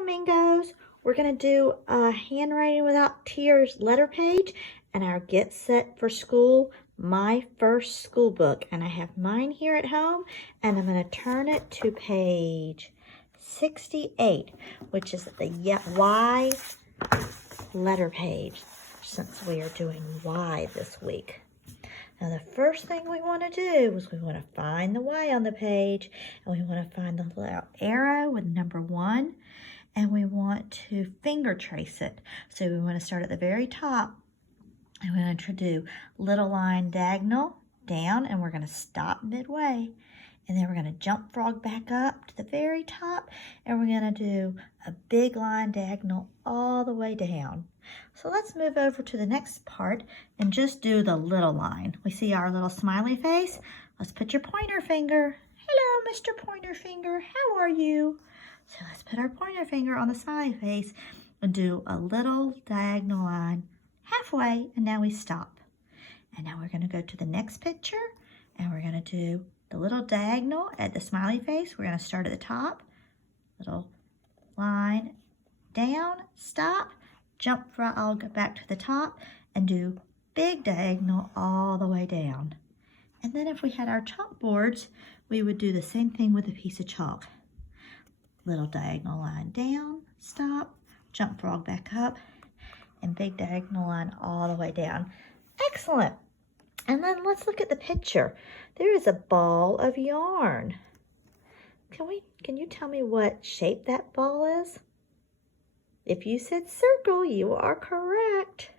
flamingos. We're going to do a Handwriting Without Tears letter page and our Get Set for School, My First School Book. And I have mine here at home, and I'm going to turn it to page 68, which is the Y letter page, since we are doing Y this week. Now the first thing we want to do is we want to find the Y on the page, and we want to find the little arrow with number 1, and we want to finger trace it. So we want to start at the very top, and we're going to do little line diagonal down, and we're going to stop midway, and then we're going to jump frog back up to the very top, and we're going to do a big line diagonal all the way down. So let's move over to the next part and just do the little line. We see our little smiley face. Let's put your pointer finger. Hello, Mr. Pointer Finger. How are you? So let's put our pointer finger on the smiley face and do a little diagonal line halfway, and now we stop. And now we're going to go to the next picture, and we're going to do the little diagonal at the smiley face. We're going to start at the top, little line down, stop, jump frog back to the top, and do big diagonal all the way down. And then if we had our chalkboards, we would do the same thing with a piece of chalk. Little diagonal line down, stop, jump frog back up, and big diagonal line all the way down. Excellent. And then let's look at the picture. There is a ball of yarn. Can you tell me what shape that ball is? If you said circle, you are correct.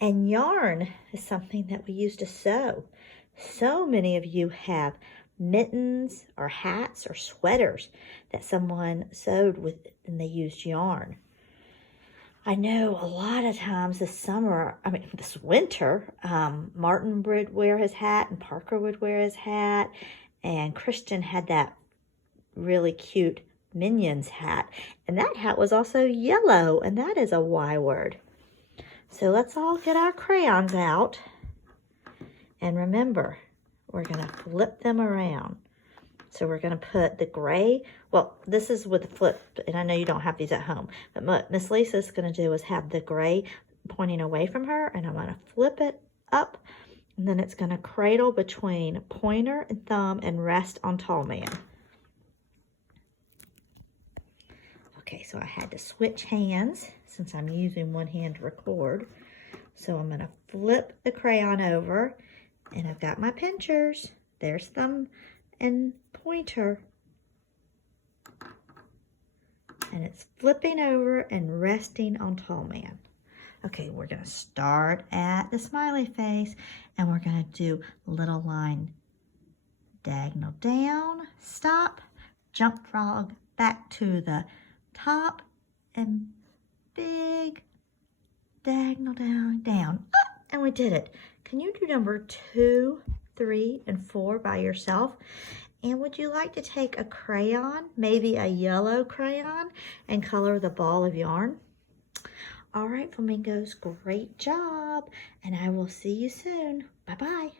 And yarn is something that we use to sew. So many of you have mittens or hats or sweaters that someone sewed with and they used yarn. I know a lot of times this winter, Martin would wear his hat and Parker would wear his hat, and Christian had that really cute Minions hat, and that hat was also yellow, and that is a Y word. So let's all get our crayons out, and remember, we're going to flip them around. So we're going to put the gray, well, this is with the flip, and I know you don't have these at home, but what Miss Lisa's going to do is have the gray pointing away from her, and I'm going to flip it up, and then it's going to cradle between pointer and thumb and rest on tall man. Okay, so I had to switch hands since I'm using one hand to record. So I'm going to flip the crayon over, and I've got my pinchers. There's thumb and pointer. And it's flipping over and resting on tall man. Okay, we're going to start at the smiley face, and we're going to do little line diagonal down, stop, jump frog back to the top, and big diagonal down. And we did it. Can you do number 2, 3, and 4 by yourself? And would you like to take a crayon, maybe a yellow crayon, and color the ball of yarn? All right, flamingos, great job. And I will see you soon. Bye-bye.